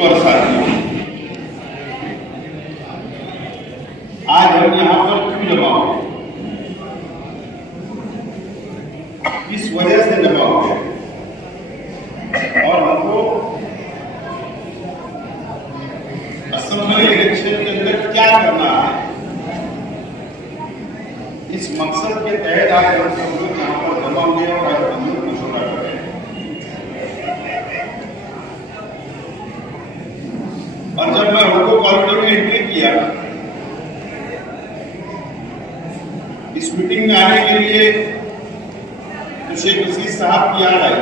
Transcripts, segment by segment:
दोस्तों और साथियों, आज हम यहाँ पर क्यों जमा हुए, किस वजह से जमा हुए और हमको असेंबली इलेक्शन के अंदर क्या करना है, इस मकसद के तहत आज हम सब लोग यहाँ पर जमा हुए और आज हम लोग मशवरा कर रहे हैं। और जब मैं उनको कॉरिडोर में एंट्री किया, इस मीटिंग में आने के लिए तो शेख रशीद साहब की याद आई।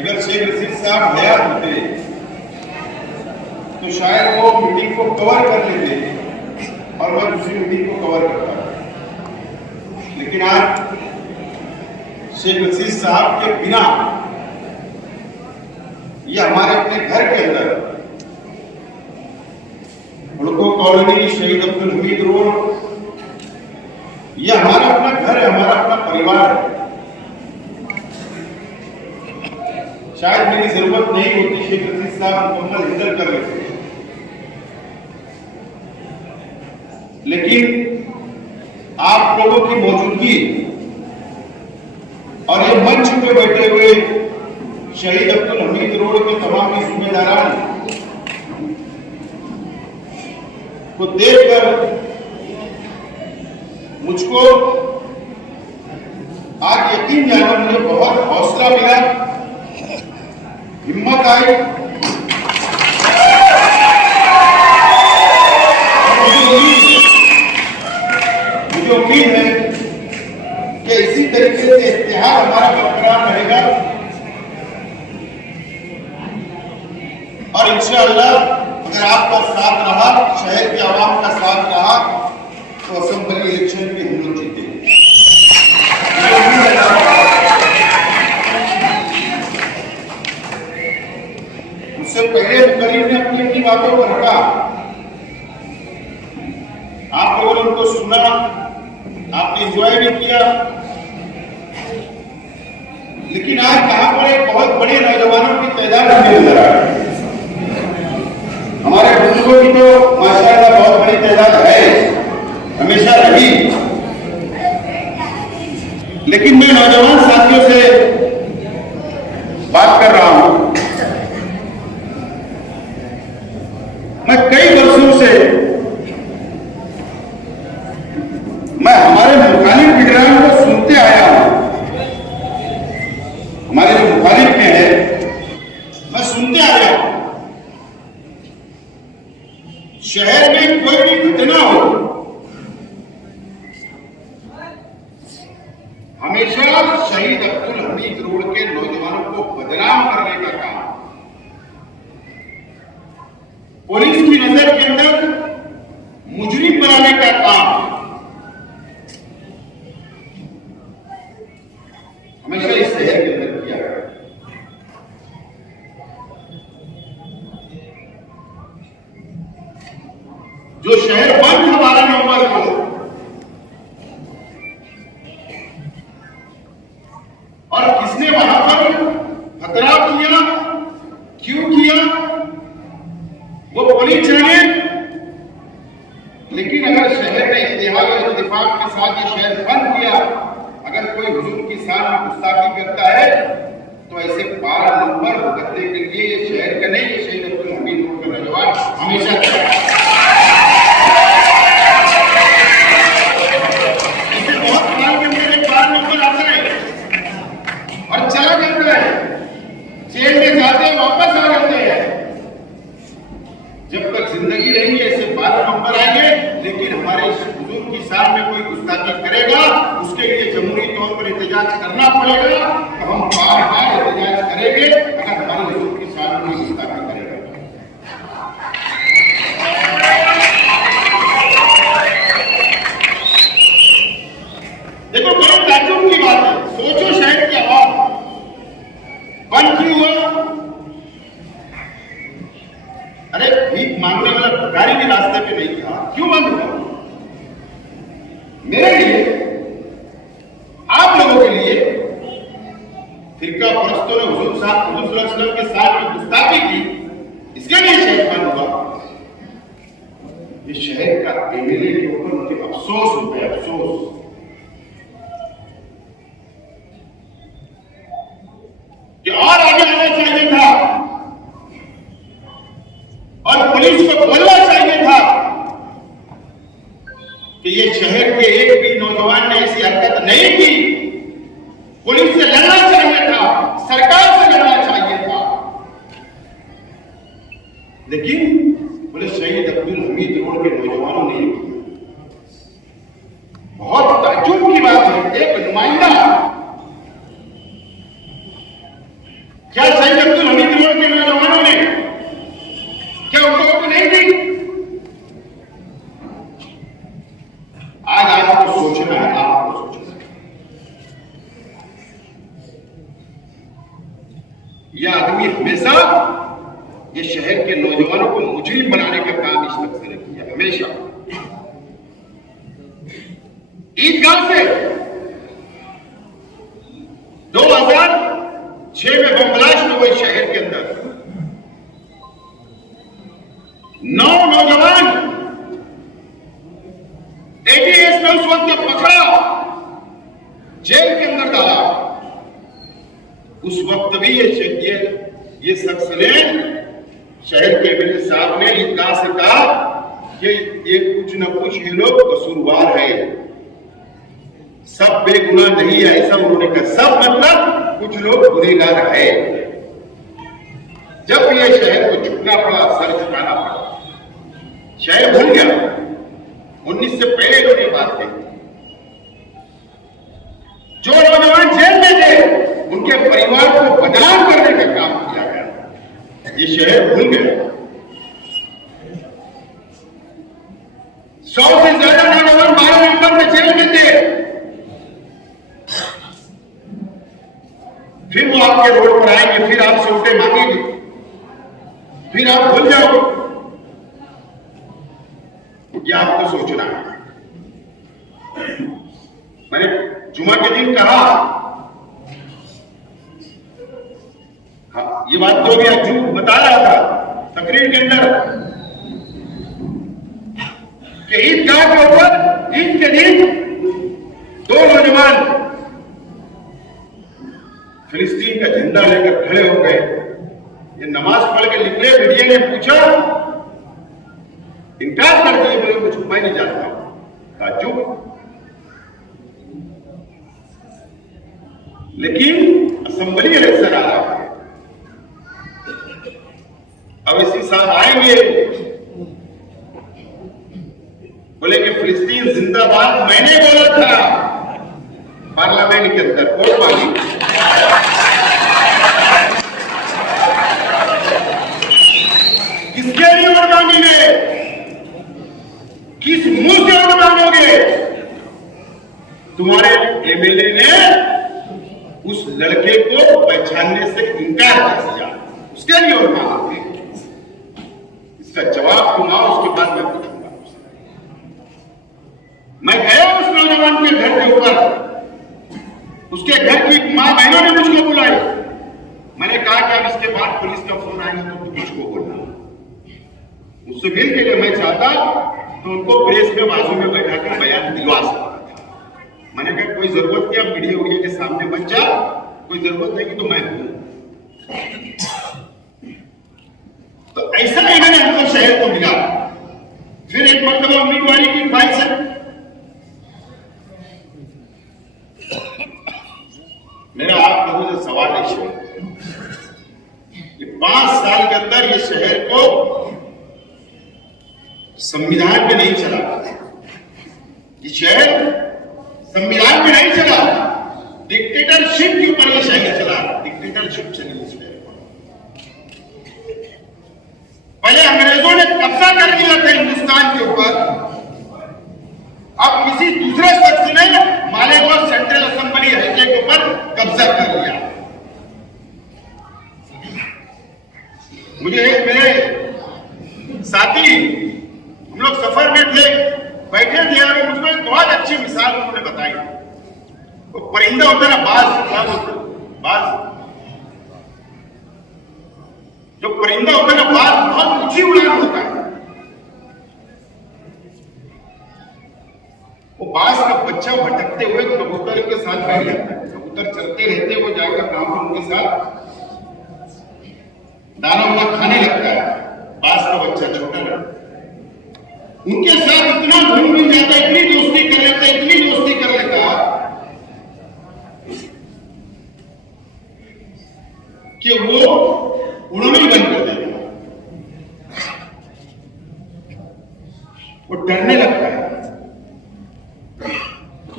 अगर शेख रशीद साहब हयात होते तो शायद वो मीटिंग को कवर कर लेते और मैं दूसरी मीटिंग को कवर करता। लेकिन आज शेख रशीद साहब के बिना ये हमारे अपने घर के अंदर हुड़को कॉलोनी, शहीद अब्दुल हमीद रोड, ये हमारा अपना घर है, हमारा अपना परिवार है। शायद मेरी जरूरत नहीं होती, शेख रशीद साहब मुकम्मल हैंडल कर लेते, लेकिन आप लोगों की मौजूदगी और ये मंच पे बैठे हुए शहीद अब्दुल हमीद रोड के तमाम जिम्मेदारान को देखकर मुझको आज यकीन जाना, मुझे बहुत हौसला मिला, हिम्मत आई। मुझे उम्मीद है कि इसी तरीके से इतिहास हमारा बरकरार रहेगा और इंशाअल्लाह अगर आपका साथ रहा, शहर के आवाम का साथ रहा, तो असेंबली इलेक्शन भी हम लोग जीतेंगे। उससे पहले मुकर्रिर ने अपनी अपनी बातों को रखा, आप लोगों ने उनको सुना, आपने एंजॉय भी किया, लेकिन आज यहाँ पर एक बहुत बड़े नौजवानों की तादाद हमें नजर आ रही है। हमारे बुजुर्गों की तो माशाअल्लाह बहुत बड़ी तादाद है, हमेशा रही, लेकिन मैं नौजवान साथियों से बात कर रहा हूं। मैं कई वर्षों से मैं हमारे मुखालिफ लीडरान को सुनते आया हूं, हमारे जो मुखालिफ में है मैं सुनते आया हूं, शहर में कोई भी घटना हो हमेशा शहीद अब्दुल हमीद रोड के नौजवानों को बदनाम करने का काम, पुलिस की नजर के अंदर मुजरिम बनाने का काम हमेशा इस शहर के अंदर किया गया। जो शहर बंद था 12 नवंबर को, और किसने वहां पर खतरा किया, क्यों किया, वो पुलिस जाने, लेकिन अगर शहर ने इत्तेहाद और इत्तेफाक के साथ ये शहर बंद किया, अगर कोई हुजूर की शान में गुस्ताखी करता है तो ऐसे 12 नंबर भुगतने के लिए ये शहर का नहीं, ये शहीद अब्दुल हमीद रोड का नौजवान हमेशा और चला जाता है, जेल में जाते हैं, वापस आ जाते हैं। जब तक जिंदगी रहेंगे ऐसे 12 नंबर आएंगे, लेकिन हमारे हुजूर की शान में कोई गुस्ताखी करेगा, उसके लिए जमहूरी तौर पर एहतजाज करना पड़ेगा, तो हम बार बार एहतजाज करेंगे अगर हमारे हुजूर की शान में गुस्ताखी करेगा। देखो बड़े ताज्जुब की बात है, सोचो शहर की आवाम बंद क्यों हुआ? अरे भीख मांगने वाला भिखारी भी रास्ते पे नहीं था, क्यों बंद हुआ? मेरे लिए, आप लोगों के लिए, फिरका परस्तों ने हुजूर वसल्लम के साथ में गुस्ताखी की, इसके लिए शहर बंद हुआ। ये शहर का एमएलए के ऊपर मुझे अफसोस होता है, अफसोस। कि और आगे आना चाहिए था और पुलिस को बोलना चाहिए था कि ये शहर के एक भी नौजवान ने ऐसी हरकत नहीं की। पुलिस से लड़ना चाहिए था, सरकार से लड़ना चाहिए था, लेकिन पुलिस शहीद अब्दुल हमीद रोड के नौजवानों ने ये किया। बहुत ताज्जुब की बात है, एक नुमाइंदा, क्या शहीद अब्दुल हमीद रोड के नौजवानों ने क्या उनको वोट नहीं दी? आज आपको सोचना है, आपको सोचना है। यह आदमी हमेशा ये शहर के नौजवानों को मुजरिम बनाने का काम इस शख्स ने किया, हमेशा। ईदगाह से 2006 में बम ब्लास्ट हुए शहर के अंदर 9 नौजवान एटीएस ने उस वक्त पकड़ा, जेल के अंदर डाला। उस वक्त भी ये शख्स ने, शहर के एमएलए साहब ने ईदगाह से कहा कि ये कुछ न कुछ ये लोग कसूरवार है, सब बेगुनाह नहीं है, ऐसा उन्होंने कहा। सब मतलब कुछ लोग गुनहगार है। जब ये शहर को झुकना पड़ा, सर झुकाना पड़ा, शहर भूल गया। 19 से पहले इन्होंने बात कही। जो नौजवान जेल में थे उनके परिवार को बदनाम करने का काम किया गया। ये शहर भूल गया। 100 से ज्यादा नौजवान 12 नवंबर में जेल में थे। फिर वो आपके रोड पर आएंगे, फिर आपसे वोटें मांगेंगे, फिर आप भूल जाओगे। ये आपको सोचना है। मैंने जुमा के दिन कहा, हाँ, ये बात तो भी अजू बता रहा था तकरीर के अंदर कि ईदगाह के ऊपर ईद के दिन 2 नौजवान फिलिस्तीन का झंडा लेकर खड़े हो गए। ये नमाज पढ़ के निकले, मीडिया ने पूछा, इनकार कर दिए, बोले कुछ मैं नहीं जानता। ताज्जुब। लेकिन असेंबली इलेक्शन आ रहा है, अवैसी साहब आएंगे, बोले कि फिलिस्तीन जिंदाबाद मैंने बोला था पार्लियामेंट के अंदर, वोट मांगी। किसके लिए वोट मांगेंगे? किस मुंह से वोट मांगोगे? तुम्हारे एमएलए ने उस लड़के को पहचानने से इनकार कर दिया, उसके लिए वोट मांगोगे? इसका जवाब तुम आओ, उसके बाद मैं पूछूंगा। मैं गया उस नौजवान के घर के ऊपर, उसके घर की मां बहनों ने मुझको बुलाई। मैंने कहा कि अब इसके बाद पुलिस का फोन आएगा तो मुझको बोलना। उससे मिल के लिए मैं चाहता तो उनको प्रेस में बाजू में बैठाकर बयान दिलवा सकता था। मैंने कहा कोई जरूरत नहीं, अब मीडिया उड़िया के सामने बच जा, कोई जरूरत नहीं कि तो मैं हूं। तो ऐसा इन्होंने हमको शहर को मिला। फिर एक मरतबा उम्मीदवारी की ख्वाहिश है। मेरा आप लोगों से सवाल है कि 5 साल के अंदर ये शहर को संविधान में नहीं चला, ये शहर संविधान में नहीं चला, डिक्टेटरशिप के ऊपर ये शहर चला। डिक्टेटरशिप चली इस शहर पर। पहले अंग्रेजों ने कब्जा कर लिया था हिंदुस्तान के ऊपर, अब किसी दूसरे शख्स ने मालेगांव सेंट्रल असेंबली हल्के के ऊपर कब्जा कर लिया। मुझे एक मेरे साथी, हम लोग सफर में थे, बैठे थे और मुझको एक बहुत अच्छी मिसाल उन्होंने बताई। वो परिंदा होता है ना, बाज, क्या बोलते हैं? बाज। जो परिंदा होता है ना, बाज बहुत ऊंची उड़ान होता है। वो बाज का बच्चा भटकते हुए कबूतर के साथ बैठ जाता है। कबूतर चलते रहते, वो जाकर गांव में उनके साथ दाना वाना खाने लगता है। बाज का बच्चा छोटा रहता है, उनके साथ इतना घुल मिल जाता है, इतनी दोस्ती कर लेता है, इतनी दोस्ती कर लेता कि वो उड़ना ही बंद कर देगा। वो डरने लगता है,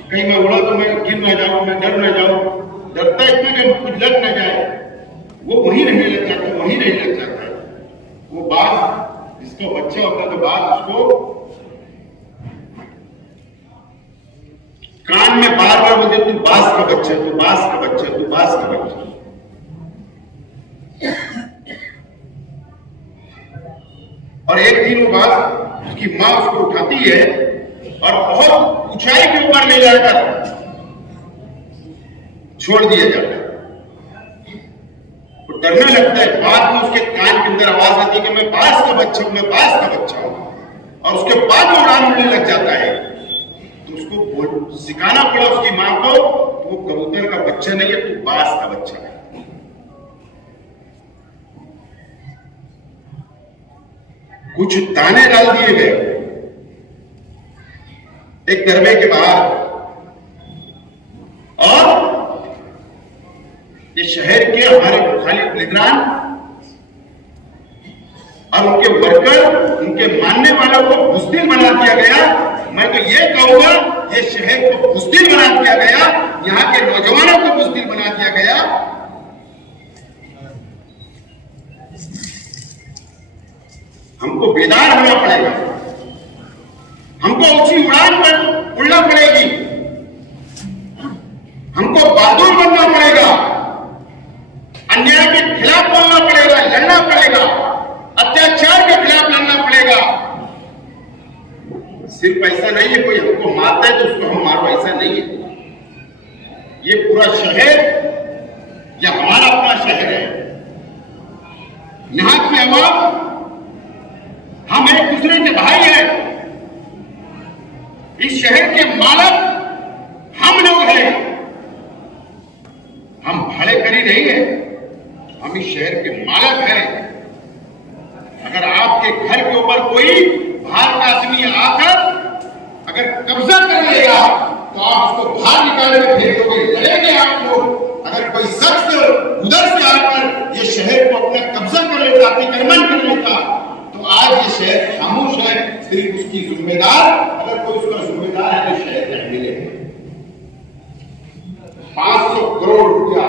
कहीं मैं उड़ा तो मैं गिर ना जाऊं, मैं डर ना जाऊं। डरता इतना कि कुछ लग ना जाए, वो वहीं रहने लग जाता है, वहीं रहने लग जाता है। वो बाज जिसका बच्चा होता है तो बाज उसको कान में बार बार बोलते, तू बाज का बच्चा, तू बाज का बच्चा, तू बाज का बच्चा। और एक दिन वो बाज, उसकी मां उसको उठाती है और बहुत ऊंचाई के ऊपर ले जाकर छोड़ दिया जाता है। वो डरने लगता है। बाद में उसके कान के अंदर आवाज आती है कि मैं बाज का बच्चा हूं, मैं बाज का बच्चा हूं। और उसके बाद वो उड़ान उड़ने लग जाता है। तो उसको सिखाना पड़ा उसकी मां को, वो कबूतर का बच्चा नहीं है, तू बाज का बच्चा है। कुछ दाने डाल दिए गए एक दरबे के बाहर, और ये शहर के हमारे खाली निगरान और उनके वर्कर, उनके मानने वालों को बुज़दिल बना दिया गया। मैं तो ये कहूंगा, ये शहर को बुज़दिल बना दिया गया, यहां के नौजवानों को बुज़दिल बना दिया गया। हमको बेदार होना पड़ेगा, हमको ऊंची उड़ान पर उड़ना पड़ेगी, हमको बहादुर बनना पड़ेगा, अन्याय के खिलाफ बोलना पड़ेगा, लड़ना पड़ेगा, अत्याचार के खिलाफ लड़ना पड़ेगा। सिर्फ ऐसा नहीं है कोई हमको मारता है तो उसको हम मारो, ऐसा नहीं है। ये पूरा शहर या हमारा अपना शहर है, यहां की आवाम, हम एक दूसरे के भाई हैं। इस शहर के मालिक हम लोग हैं, हम भाड़ेकरी नहीं है, हम इस शहर के मालिक हैं। अगर आपके घर के ऊपर कोई बाहर का आदमी आकर अगर कब्जा कर लेगा तो आप उसको बाहर निकाल के फेंक दोगे, लड़ेंगे आप लोग। अगर कोई शख्स उधर से आकर ये शहर को अपना कब्जा कर लेता, अतिक्रमण कर लेता, तो आज ये शहर खामोश है। सिर्फ उसकी जिम्मेदार, अगर कोई उसका जिम्मेदार है तो शहर में मिलेगा। 500 करोड़ रुपया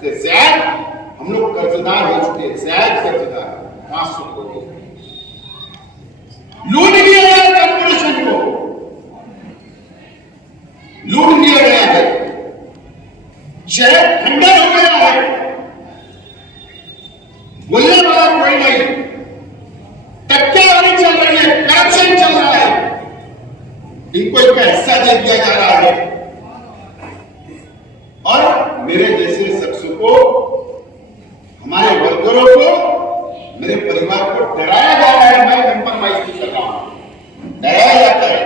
से ज्यादा हम लोग कर्जदार हो चुके हैं, ज्यादा कर्जदार 500 करोड़ लूट लिया गया, कॉर्पोरेशन को लूट लिया गया है। शहर खंडर हो गया है, बोलने वाला कोई नहीं, टक्केवारी चल रही है, करप्शन चल रहा है, इनको इनका हिस्सा दे दिया जा रहा है। और मेरे जैसे शख्सों को, हमारे वर्करों को, मेरे परिवार को डराया जा रहा है। मैं कंप्रोमाइज कर रहा हूं, डराया जाता है,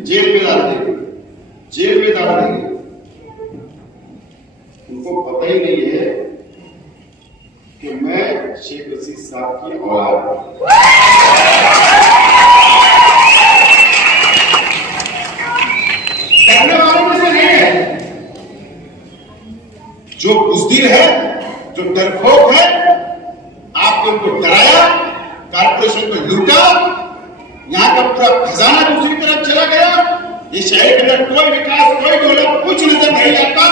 जेल में डाल देंगे, जेल में डाल देंगे। उनको पता ही नहीं है कि मैं शेख रशीद साहब की औलाद हूं। डरने वालों में से नहीं है, जो बुज़दिल है, जो डरपोक है, आपने उनको डराया, कारपोरेशन को लूटा, यहां का पूरा खजाना दूसरी तरफ चला गया। ये शहर के अंदर कोई विकास, कोई डेवलप, कुछ नजर नहीं आता,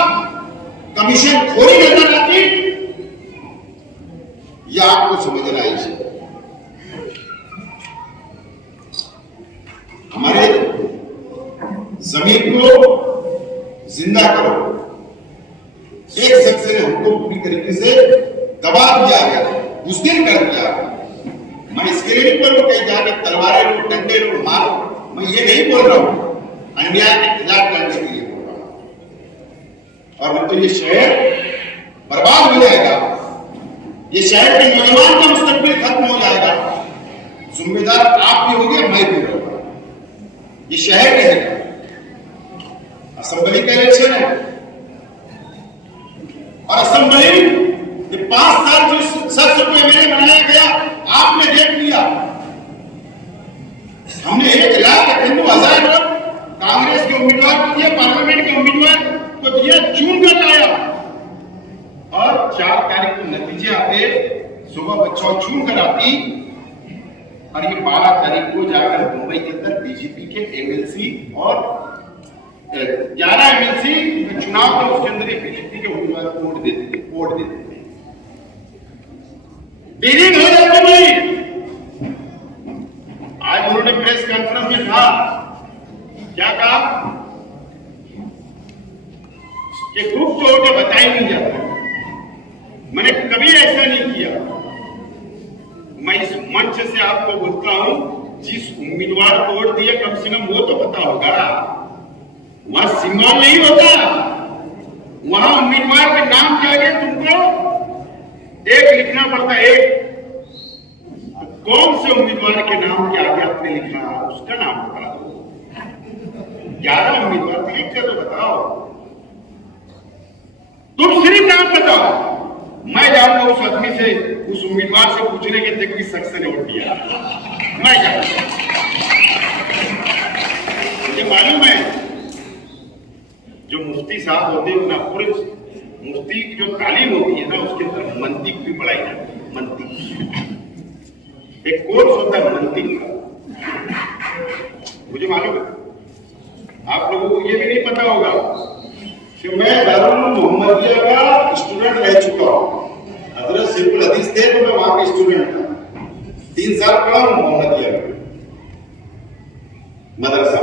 कमीशन खोरी नजर आती। यह आपको समझना है। हमारे जमीन को जिंदा करो। एक शख्स ने हमको पूरी तरीके से दबा दिया है, बुज़दिल कर दिया। मैं इसके लिए नहीं बोल रहा कहीं जाके तलवारें लो, डंडे लो, मारो, मैं ये नहीं बोल रहा हूं, अन्याय के खिलाफ लड़ने के लिए बोल रहा हूं। और मैं तो ये शहर बर्बाद हो जाएगा, ये शहर के नौजवान का मुस्तकबिल खत्म हो जाएगा। जिम्मेदार आप भी होंगे, मैं भी रहूंगा। ये शहर रहेगा। असेंबली का इलेक्शन है और असेंबली ये 5 साल जो शख्स को एमएलए बनाया गया, आपने देख लिया। हमने 1,91,000 वोट कांग्रेस के उम्मीदवार को दिया, पार्लियामेंट के उम्मीदवार को दिया, चुन कर लाया और 4 तारीख को नतीजे आते, सुबह बच्चों चुन कर आती और ये 12 तारीख को जाकर मुंबई के अंदर बीजेपी के एमएलसी और 11 एमएलसी चुनाव में उसके अंदर बीजेपी के उम्मीदवार को वोट देते थे। डीलिंग हो जाती नहीं। आज उन्होंने प्रेस कॉन्फ्रेंस में कहा, क्या कहा कि गुप्त वोट बताई नहीं जाती। मैंने कभी ऐसा नहीं किया। मैं इस मंच से आपको बोलता हूं, जिस उम्मीदवार को वोट दिया कम से कम वो तो पता होगा। वहां सिंबल नहीं होता, वहां उम्मीदवार के नाम के आगे तुमको एक लिखना पड़ता है। एक कौन से उम्मीदवार के नाम के आगे आपने लिखा, उसका नाम बता दो। 11 उम्मीदवार थे, एक का तो बताओ। तुम सिर्फ नाम बताओ। मैं जाऊंगा उस आदमी से, उस उम्मीदवार से पूछने के तक किस शख्स ने वोट दिया। मैं जाऊंगा। मुझे मालूम है जो मुफ्ती साहब होते हैं ना, पूरे मुफ्ती की जो तालीम होती है ना, उसके अंदर मंतिक भी पढ़ाई जाती है। मंतिक एक कोर्स होता है मंतिक का, मुझे मालूम है। आप लोगों को ये भी नहीं पता होगा कि मैं दारुल मोहम्मदिया का स्टूडेंट रह चुका हूं। हजरत सिर्फ हदीस थे तो मैं वहां के स्टूडेंट था। 3 साल पढ़ा हूं मोहम्मदिया में मदरसा।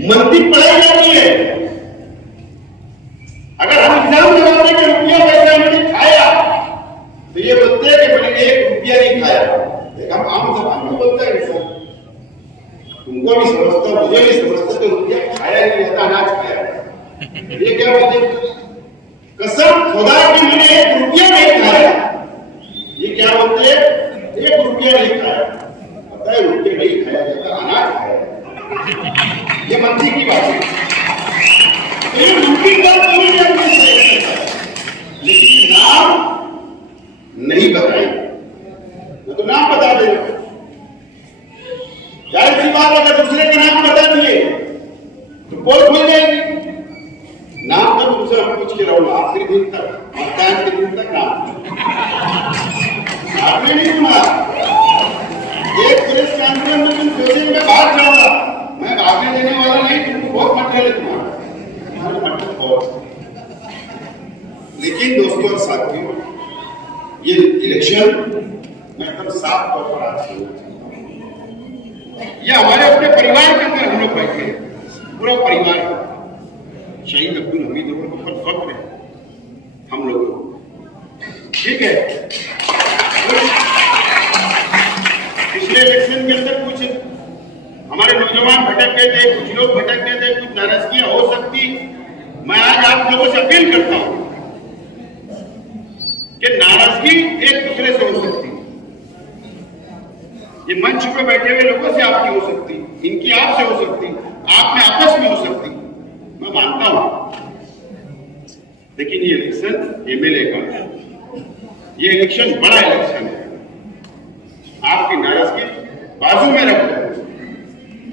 मंतिक पढ़ाई जाती है। अगर हम एग्जाम लगाते कि रुपया पैसा मैंने खाया, तो ये बोलते हैं कि मैंने 1 रुपया नहीं खाया। हम आम जबान में बोलते हैं सर, तुमको भी समझता, मुझे भी समझता, तो रुपया खाया नहीं रहता, अनाज खाया। ये क्या बोलते? कसम खुदा की मैंने 1 रुपया नहीं खाया। ये क्या बोलते हैं? 1 रुपया नहीं खाया। पता है रुपया नहीं खाया जाता, अनाज खाया। ये मंत्री की बात है। तो ये उनकी बात नहीं है, लेकिन नाम नहीं बताई। तो नाम बता देगा। जाहिर सी बात, अगर दूसरे का नाम बता दिए तो पोल खुल जाएगी। नाम तो तुमसे हम पूछ के रहो, आखिरी दिन तक, मतदान के दिन तक नाम आपने नहीं सुना। एक प्रेस कॉन्फ्रेंस में तुम सोचे मैं बाहर जाऊंगा, मैं भागने देने वाला नहीं। तुमको बहुत मटका है तुम्हारा मटका बहुत। लेकिन दोस्तों और साथियों, ये इलेक्शन मैं एकदम साफ तौर पर आज ये हमारे अपने परिवार के अंदर हम लोग बैठे हैं, पूरा परिवार। शहीद अब्दुल हमीद के ऊपर फख्र है हम लोगों को, ठीक है। पिछले इलेक्शन के अंदर कुछ हमारे नौजवान भटक गए थे, कुछ लोग भटक गए थे, कुछ नाराजगियां हो सकती। मैं आज आप लोगों से अपील करता हूं कि नाराजगी एक दूसरे से हो सकती, ये मंच पे बैठे हुए लोगों से आपकी हो सकती, इनकी आपसे हो सकती, आप में आपस में हो सकती, मैं मानता हूं। लेकिन ये इलेक्शन एमएलए का, ये इलेक्शन बड़ा इलेक्शन है। आपकी नाराजगी बाजू में रखो।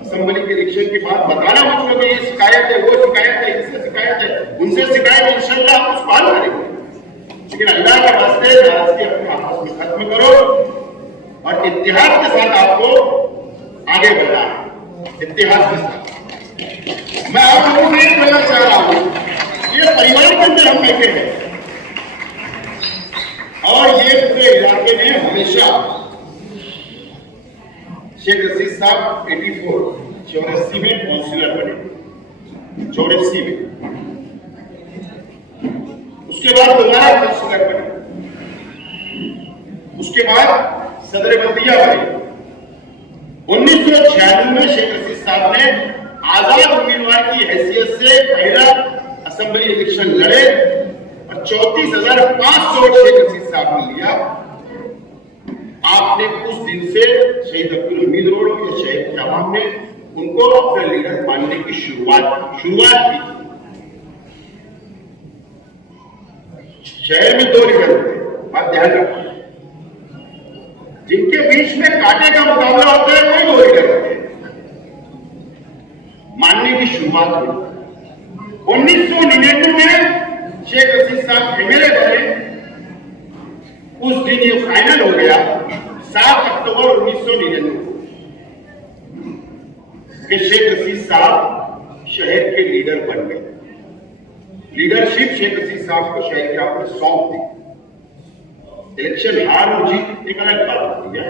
असेंबली के इलेक्शन के बाद बताना मुझको कि ये शिकायत है, वो शिकायत है, इससे शिकायत है, उनसे शिकायत है। इंशाल्लाह हम उसको हल करेंगे। लेकिन अल्लाह के वास्ते नाराजगी अपने आपस में खत्म करो और इत्तेहाद के साथ आपको आगे बढ़ना है। इत्तेहाद के साथ मैं आप लोगों को एक कहना चाह रहा हूं, ये परिवार के अंदर हम बैठे हैं और ये पूरे इलाके में हमेशा शेख रशीद साहब 84 में काउंसिलर बने, 84 में। उसके बाद दोबारा काउंसिलर बने, उसके बाद सदर बल्दिया बने। 1996 में शेख रशीद साहब ने आजाद उम्मीदवार की हैसियत से पहला असेंबली इलेक्शन लड़े और 34,500 शेख रशीद साहब ने लिया। आपने उस दिन से शहीद अब्दुल हमीद रोड या शहीद तमाम ने उनको अपना लीडर मानने की शुरुआत की। शहर में 2 लीडर थे, बात ध्यान रखिए। जिनके बीच में कांटे का मुकाबला होता है वही 2 लीडर होते हैं। मानने की शुरुआत हुई 1999 में। शेख रशीद साहब एमएलए बने, उस दिन ये फाइनल हो गया 7 अक्टूबर 1999 के शेख रशीद साहब शहर के लीडर बन गए। लीडरशिप शेख रशीद साहब को शहर के आपने सौंप दी। इलेक्शन हार और जीत एक अलग बात होती है।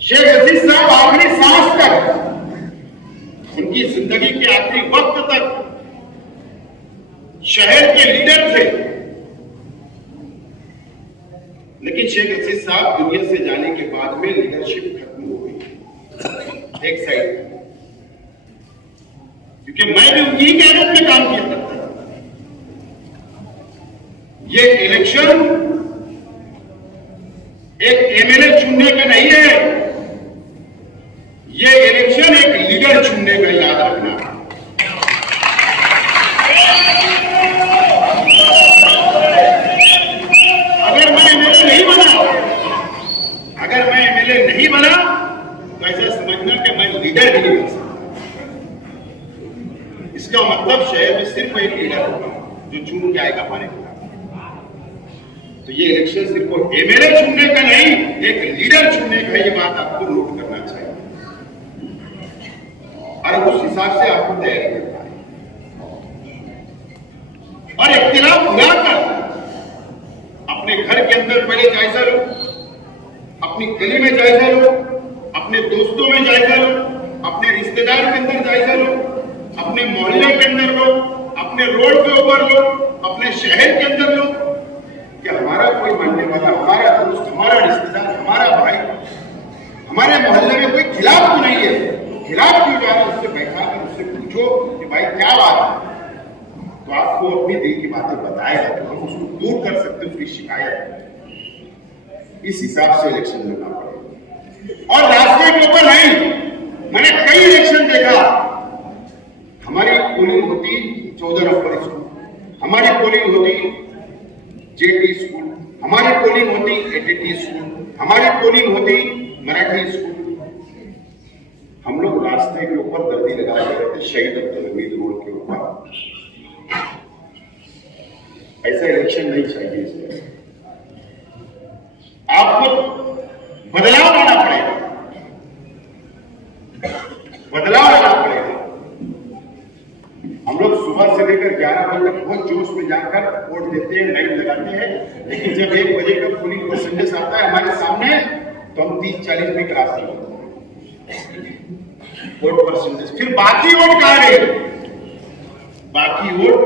शेख रशीद साहब आखिरी सांस तक, उनकी जिंदगी के आखिरी वक्त तक शहर के लीडर थे। लेकिन शेख रशीद साहब दुनिया से जाने के बाद में लीडरशिप खत्म हो गई एक साइड, क्योंकि मैं भी उनकी कैबिनेट में काम किया करता था। ये इलेक्शन एक एमएलए चुनने का नहीं है, ये इलेक्शन एक लीडर चुनने का, याद रखना। अगर मैं एमएलए नहीं बना तो ऐसा समझना कि मैं लीडर भी नहीं बन सकता। इसका मतलब शहर में सिर्फ एक लीडर होगा जो चुन के आएगा पाने को। तो ये इलेक्शन सिर्फ एमएलए चुनने का नहीं, एक लीडर चुनने का। ये बात आपको नोट करना चाहिए और उस हिसाब से आपको तैयारी करना है। और इख्तिलाफ उड़ाकर अपने घर के अंदर पहले जायजा लो, अपनी गली में जायजा लो, अपने दोस्तों में जायजा लो, अपने रिश्तेदार के अंदर जायजा लो, अपने मोहल्ले के अंदर लो, अपने रोड के ऊपर लो, अपने शहर के अंदर लो कि हमारा कोई मानने वाला, हमारा दोस्त, हमारा रिश्तेदार, हमारा भाई हमारे मोहल्ले में कोई खिलाफ तो नहीं है। खिलाफ क्यों जा रहा है? उससे बैठा कर उससे पूछो कि भाई क्या बात है, तो आपको अपनी दिल की बातें बताएगा तो हम उसको दूर कर सकते हैं, उसकी शिकायत। इस हिसाब से इलेक्शन लड़ना पड़ेगा और रास्ते के ऊपर नहीं। मैंने कई इलेक्शन देखा, हमारी पोलिंग होती 14 नंबर स्कूल, हमारी पोलिंग होती जेटी स्कूल, हमारी पोलिंग होती एटीटी स्कूल, हमारी पोलिंग होती मराठी स्कूल। हम लोग रास्ते के ऊपर दर्दी लगाए रहते शहीद अब्दुल हमीद रोड के ऊपर। ऐसा इलेक्शन नहीं चाहिए। इसमें आपको बदलाव लाना पड़ेगा, बदलाव लाना पड़ेगा। हम लोग सुबह से लेकर 11 बजे तक बहुत जोश में जाकर वोट देते हैं, लाइन लगाते हैं, लेकिन जब 1 बजे का पोलिंग परसेंटेज आता है हमारे सामने तो हम 30-40 में रास्ते वोट परसेंटेज। फिर बाकी वोट कहां गए? बाकी वोट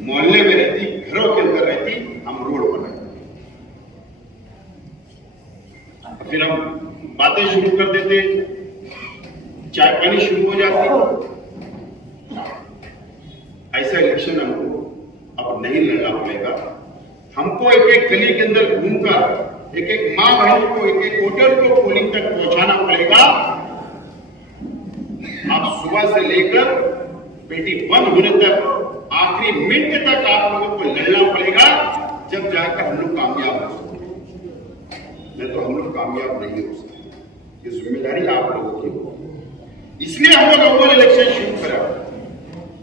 मोहल्ले में रहती, घरों के अंदर रहती, हम रोड पर रहते। फिर हम बातें शुरू कर देते, चाय पानी शुरू हो जाती। ऐसा इलेक्शन हमको अब नहीं लड़ना पड़ेगा। हमको एक एक गली के अंदर घूमकर एक एक मां बहन को, एक एक वोटर को पोलिंग तक पहुंचाना पड़ेगा। आप सुबह से लेकर पेटी बंद होने तक, आखिरी मिनट तक आप लोगों को लड़ना पड़ेगा, जब जाकर हम लोग कामयाब हो सकते। नहीं तो हम लोग कामयाब नहीं हो सकते। ये जिम्मेदारी आप लोगों की होगी। इसलिए हम लोग अव्वल इलेक्शन शुरू करा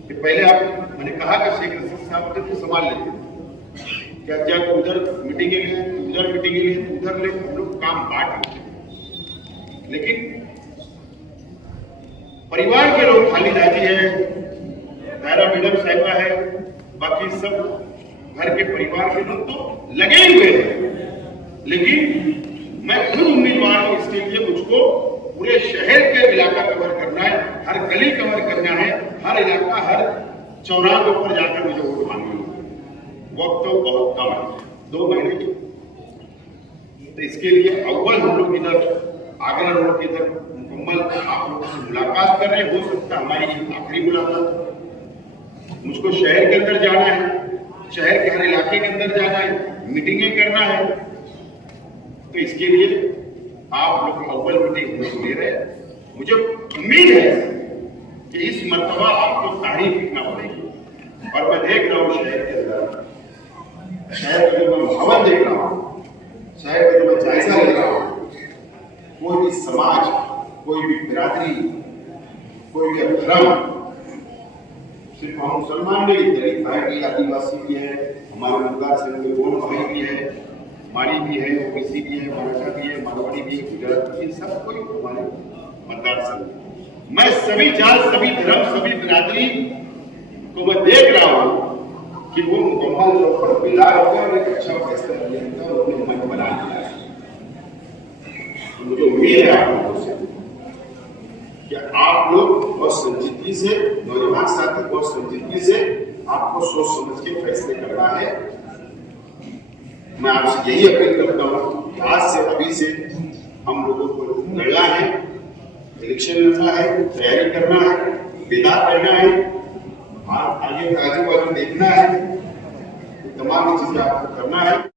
कि पहले आप, मैंने कहा कि शेख रशीद साहब को संभाल लेते, क्या क्या उधर मीटिंगें ले, उधर मीटिंगें ले, उधर ले, हम लोग काम बांट लेते। लेकिन परिवार के लोग, खाली दादी है, तारा मैडम साहिबा है, बाकी सब घर के परिवार के लोग तो लगे हुए हैं। लेकिन मैं खुद उम्मीदवार हूं, इसके लिए मुझको पूरे शहर के इलाका कवर करना है, हर गली कवर करना है, हर इलाका, हर चौराहे पर जाकर मुझे वोट मांगनी है। वक्त तो बहुत कम है, 2 महीने की। तो इसके लिए अव्वल हम लोग इधर आगरा रोड के इधर मुकम्मल आप लोगों से मुलाकात कर रहे हैं। हो सकता है हमारी आखिरी मुलाकात। मुझको शहर के अंदर जाना है, शहर के हर इलाके के अंदर जाना है, मीटिंगें करना है, तो इसके लिए आप लोग अव्वल मीटिंग ले रहे हैं। मुझे उम्मीद है कि इस मर्तबा आपको तारीफ लिखना पड़ेगी। और मैं देख रहा हूँ शहर के अंदर, शहर का जो मैं भवन देख रहा हूँ, शहर का जो मैं जायजा ले रहा हूँ, कोई भी समाज, कोई भी बिरादरी, कोई भी धर्म, सिर्फ हम मुसलमान नहीं, दलित भाई भी, आदिवासी भी है, हमारे मतदार संघ के गोंड भाई भी है, माली भी है, ओबीसी भी है, मराठा भी है, मारवाड़ी भी है, गुजराती भी है, सब कोई हमारे मतदार संघ। मैं सभी जात, सभी धर्म, सभी बिरादरी को मैं देख रहा हूँ कि वो मुकम्मल तौर पर बेदार हो गया और एक अच्छा फैसला लेकर अपने मन बना लिया है। मुझे उम्मीद है आप लोगों से कि आप लोग बहुत संजीदगी से, नौजवान साथी बहुत संजीदगी से, आपको सोच समझ के फैसले करना है। मैं आपसे यही अपील करता हूँ कि आज से, अभी से हम लोगों को लड़ना है, इलेक्शन लड़ना है, तैयारी करना है, बेदार करना है, आगे आजू बाजू देखना है, तमाम चीजें आपको करना है।